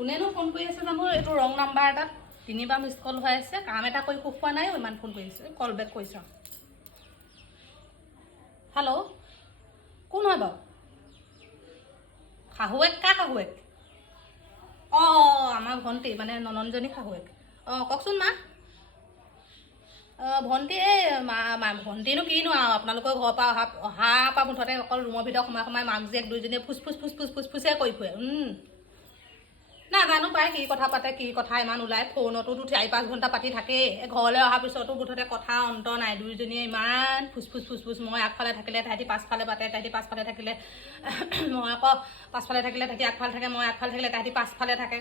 কোনেনো ফোন কৰি আছে জানো এইটো ৰং নাম্বাৰ এটাত 3বাৰ মিছ কল হৈ আছে কাম এটা কৰি সুখ পোৱা নাই ইমান ফোন কৰি আছে কল বেক কৰিছা হেল্ল' কোন হয় বাৰু শাহুৱেক কা শাহুৱেক আমাৰ ভণ্টি মানে নননজনী শাহুৱেক কওকচোন মা ভণ্টি এই ভণ্টিনো কিনো আৰু আপোনালোকৰ ঘৰৰ পৰা অহাৰ পৰা মুঠতে অকল ৰুমৰ ভিতৰত সোমাই মাক জীয়েক দুইজনীয়ে ফুচফুচে কৰি ফুৰে নাজানো পাই কি কথা পাতে কি কথা ইমান ওলাই ফোনতো 4-5 ঘণ্টা পাতি থাকেই ঘৰলৈ অহাৰ পিছতো মুঠতে কথা অন্ত নাই দুইজনীয়ে ইমান ফুচফুচ মই আগফালে থাকিলে তাহাঁতি পাছফালে পাতে তাহাঁতি পাছফালে থাকিলে মই আকৌ পাছফালে থাকিলে তাহাঁতি আগফালে থাকে মই আগফালে থাকিলে তাহাঁতি পাছফালে থাকে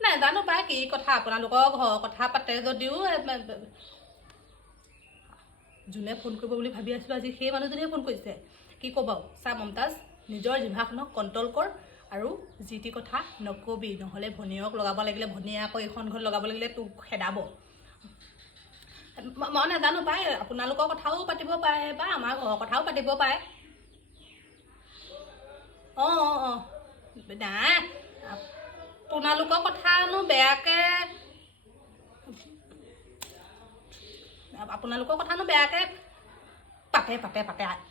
নাজানো পাই কি কথা আপোনালোকৰ ঘৰৰ কথা পাতে যদিও যোনে ফোন কৰিব বুলি ভাবি আছিলোঁ আজি সেই মানুহজনীয়ে ফোন কৰিছে কি ক'ব চা মমতাজ নিজৰ জিভাখনক কণ্ট্ৰল কৰ আৰু যি টি কথা নকবি নহ'লে ভনীয়েক লগাব লাগিলে ভনীয়ে আকৌ এইখন ঘৰত লগাব লাগিলে তোক খেদাব মই নাজানো পাই আপোনালোকৰ কথাও পাতিব পাৰে বা আমাৰ ঘৰৰ কথাও পাতিব পাৰে নাই আপোনালোকৰ কথানো বেয়াকৈ পাতে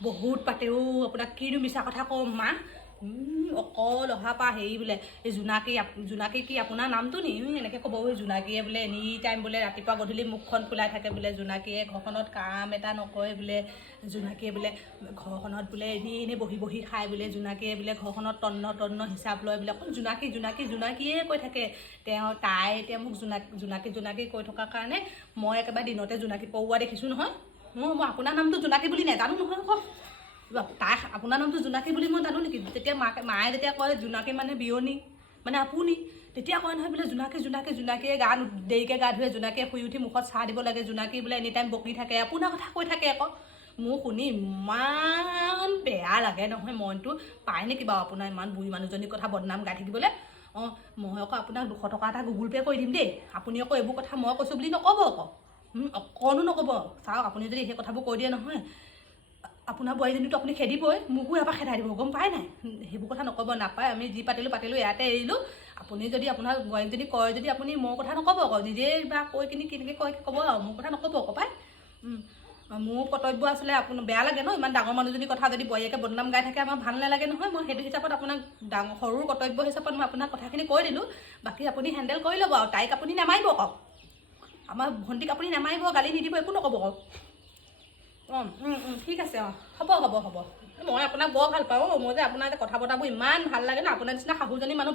বহুত পাতেও আপোনাক কিনো মিছা কথা কওঁ মা অকল অহাৰ পৰা হেৰি বোলে এই জোনাকী কি আপোনাৰ নামটো নি এনেকৈ ক'ব জোনাকীয়ে বোলে এনি টাইম বোলে ৰাতিপুৱা গধূলি মুখখন ফুলাই থাকে বোলে জোনাকীয়ে ঘৰখনত কাম এটা নকৰে বোলে জোনাকীয়ে বোলে ঘৰখনত বোলে এনেই বহি খায় বোলে জোনাকীয়ে বোলে ঘৰখনত তন্ন হিচাপ লয় বোলে অকল জোনাকীয়ে কৈ থাকে তাই এতিয়া মোক জোনাকী কৈ থকাৰ কাৰণে মই একেবাৰে দিনতে জোনাকী পওৱা দেখিছোঁ নহয় মই আপোনাৰ নামটো জোনাকী বুলি নাজানো নহয় আকৌ তাই আপোনাৰ নামটো জোনাকী বুলি মই জানো নেকি তেতিয়া মায়ে যেতিয়া কয় জোনাকী মানে বিয়নী মানে আপুনি তেতিয়া কয় নহয় বোলে জোনাকীয়ে দেৰিকৈ গা ধুৱে জোনাকীয়ে শুই উঠি মুখত চাহ দিব লাগে জোনাকী বোলে এনি টাইম বকি থাকে আপোনাৰ কথা কৈ থাকে আকৌ মোৰ শুনি ইমান বেয়া লাগে নহয় মনটো পায় নেকি বাৰু আপোনাৰ ইমান বুঢ়ী মানুহজনীৰ কথা বদনাম গাই থাকিবলৈ মই আকৌ আপোনাক 200 টকা এটা গুগল পে' কৰি দিম দেই আপুনি আকৌ এইবোৰ কথা মই কৈছোঁ বুলি নক'ব আকৌ অকণো নক'ব চাওক আপুনি যদি সেই কথাবোৰ কৈ দিয়ে নহয় আপোনাৰ বোৱাৰীজনীটো আপুনি খেদিবই মোকো এবাৰ খেদাই দিব গম পায় নাই সেইবোৰ কথা নক'ব নাপায় আমি যি পাতিলোঁ ইয়াতে এৰিলোঁ আপুনি যদি আপোনাৰ বোৱাৰীজনী কয় যদি আপুনি মোৰ কথা নক'ব আকৌ নিজেই বা কৈ কেনেকৈ কয় ক'ব আৰু মোৰ কথা নক'ব আকৌ পায় মোৰ কৰ্তব্য আছিলে আপোনাৰ বেয়া লাগে ন ইমান ডাঙৰ মানুহজনীৰ কথা যদি বোৱাৰীয়েকে বদনাম গাই থাকে আমাৰ ভাল নালাগে নহয় মই সেইটো হিচাপত আপোনাক সৰুৰ কৰ্তব্য হিচাপত মই আপোনাক কথাখিনি কৈ দিলোঁ বাকী আপুনি হেণ্ডেল কৰি ল'ব আৰু তাইক আপুনি নামাৰিব আকৌ আমাৰ ভণ্টিক আপুনি নামাৰিব গালি নিদিব একো নক'ব আকৌ ঠিক আছে হ'ব মই আপোনাক বৰ ভাল পাওঁ মই যে আপোনাৰ কথা বতৰাবোৰ ইমান ভাল লাগে ন আপোনাৰ নিচিনা শাহুজনী মানুহ